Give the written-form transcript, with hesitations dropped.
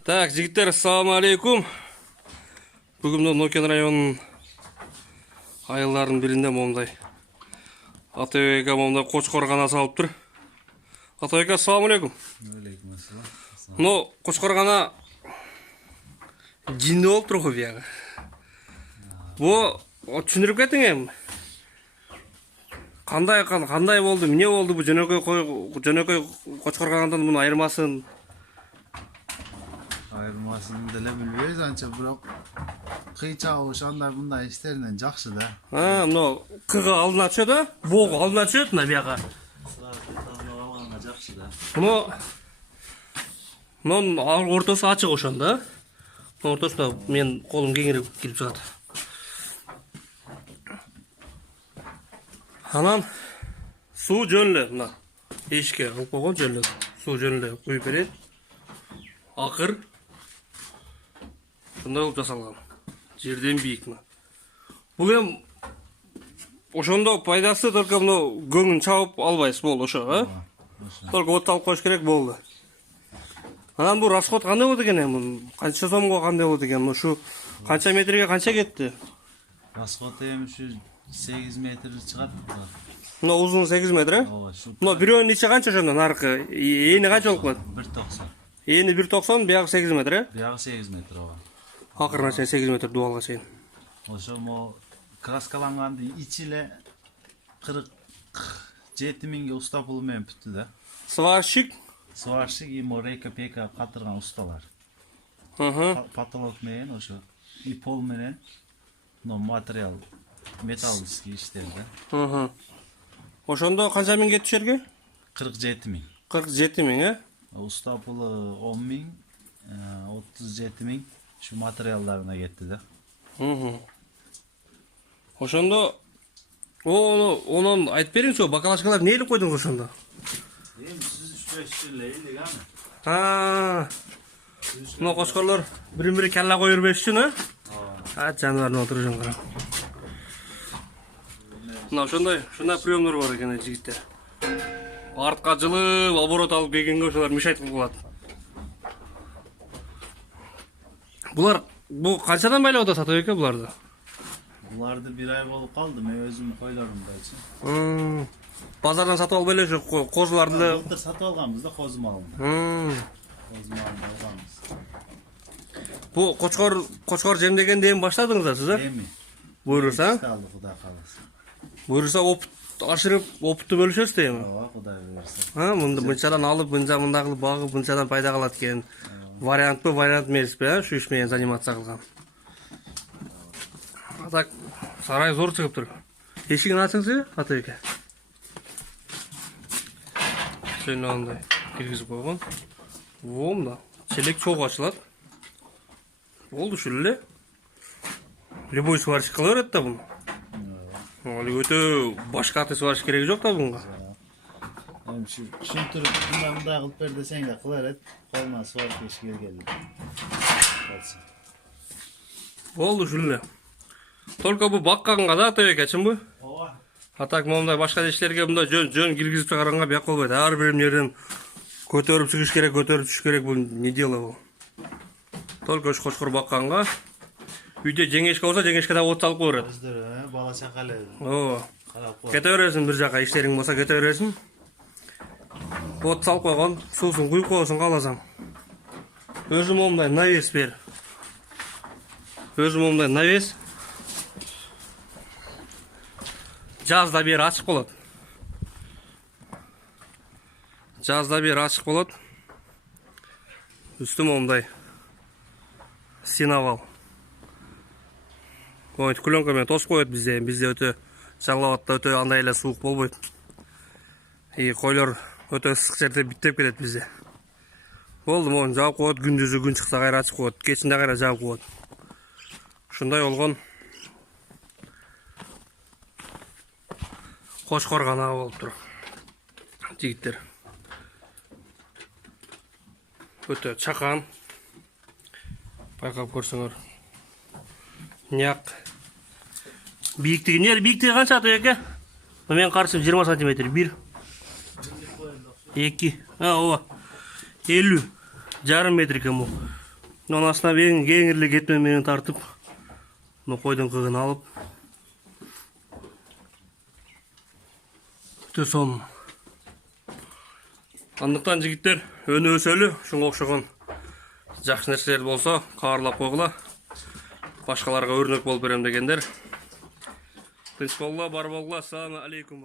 Так, жігіттер, ассаламу алейкум. Бүгін Нокен районының айылдарының бірінде момдай Атабек момдай Қошқорғана салып тұр. Атабек, ассаламу алейкум. Алейкум ассалам. Но Қошқорғана жинді болып тұр ғой бияғы. Бұл түсіндіріп кеттің ем. Қандай болды, не болды бұл жөнөкөй Қошқорғанадан бұны айырмасын? Айырмасын деле билбейбиз анча, бирок кыйчагы ошондой мындай иштеринен жакшы да. Мына кыгы алдына түшөт, богу алдына түшөт, мына бияга. Алганга жакшы да. Мунун ортосу ачык ошондо. Ортосуна мен колум кеңирип кирип чыгат. Анан суу жөнлө, мына эшикке кылып койгон жөнлө. Суу жөнлө куюп берет. Акыр шундай болуп жасалган. Жерден бийик мына. Бул эм ошондо пайдасы только мына көңүн чабып албайсыз, болду ошо, Только от алып коюш керек болду. Анан бул расход кандай болот экен эми? Канча сомго кандай болот экен? Ушу канча метрге канча кетти? Расход эми ушу 8 метр чыгат. Мына узуну 8 метр, Ооба, шу Мына бирөөнүн ичи канча ошондо наркы? Эни канча болуп калат? 1.90. Эни 1.90, биягы 8 метр, Биягы 8 метр ооба. Акырына чейин 8 метр дубалга чейин. Ошо мо краскаланганды ичи эле 47 миңге уста пулу менен бүттү да. Сварщик, Сварщик и рейка пека катырган усталар. Потолок менен ошо и пол менен но материал металлический иштер да. Ошондо канча миң кетти жерге? 47 миң. 47 миң, Уста пулу 10 миң, 37 миң şu материалдарына кетти да. Ошондо онун айтып бериңчи, бакалашкалар нейлик койдуңуз ошондо? Эми сиз 3-5 жыл элек аны. Мына кошкорлор бири-бири калла кое бербеш үчүн, жаныбарын отуруп жөнгөрөм. Мына ошондой приемдор бар экен жигиттер. Артка жылып, оборот алып келгенге ошолор мешать кылып калат. Булар канчадан байлап атат Атабек буларды? Буларды 1 ай болуп калды, мен өзүм койлорумдайчы. Базардан сатып алып эле ошо козуларды. Былтыр сатып алганбыз да коз малын. Коз малын алганбыз. Бу кочкор жемдегенден баштадыңыз сиз, Эми буйруса? калды Кудай кааласа. Буйруса опыт ашырып, опытту бөлүшөсүз да эми. Ооба, Кудай буйруса. Мынчадан алып, мында кылып багып, мынчадан пайда калат экен. Вариант эмеспи, ушу иш менен заниматься кылган. Так, сарай зор чыгып тур. Эшигин ачыңызчы, Атабек. Сен андай киргизип койгон. Мында челек чогуу ачылат. Болду ушул эле. Любой сварщик кыла берет да буну. Али өтө башка сварщик кереги жок да буга. Эми түшүндүрүп, мындай кылып бер десең да кыла берет. Колуна сварка иш келгенде. Болду ушул эле. Только бу бакканга да Атабек, ачынбы? Ооба. Атак момундай башка иштерге мындай жөн киргизип чыгарганга бияк болбойт. Ар бир жерден көтөрүп чыгыш керек, көтөрүп түшүш керек, бул не дело бул. Только уш кочкор бакканга үйдө жеңешке болсо, жеңешке да от салып кое берет. Өздөрү бала чакалы. Ооба. Карап кой. Кете бересиң бир жака, иштериң болсо кете бересиң. От салып койгон, суусун куюп коесуң кааласаң. Өзүм момундай навес бер. Өзүм момундай навес. Жазда бери ачык болот. Жазда бери ачык болот. Үстү момундай синовал. Коет клёнка менен тосуп коет бизде өтө Жаңылабадда өтө андай эле суук болбойт. И койлор өтө ысык жерде биттеп кетет бизде. Болду, могун жаап коет, күндүзү күн чыкса кайра ачып коет, кечинде кайра жаап коет. Ушундай болгон Кошкоргана болуп тур. Жигиттер. Өтө чакан. Байкап көрсөңөр. Няк. Бийиктиги канча Атабек? Мен каршым 20 сантиметр. 1 2 ооба 50 жарым метр экен бул. Мынын астына кеңирле кетме менен тартып, койдун кыгын алып, өтө сонун. Андыктан жигиттер өнүгүсөлү, ушунга окшогон жакшы нерселер болсо кабарлап койгула. Башкаларга өрнөк болуп берем дегендер. Тынч болгула, бар болгула. Ассаламу алейкум.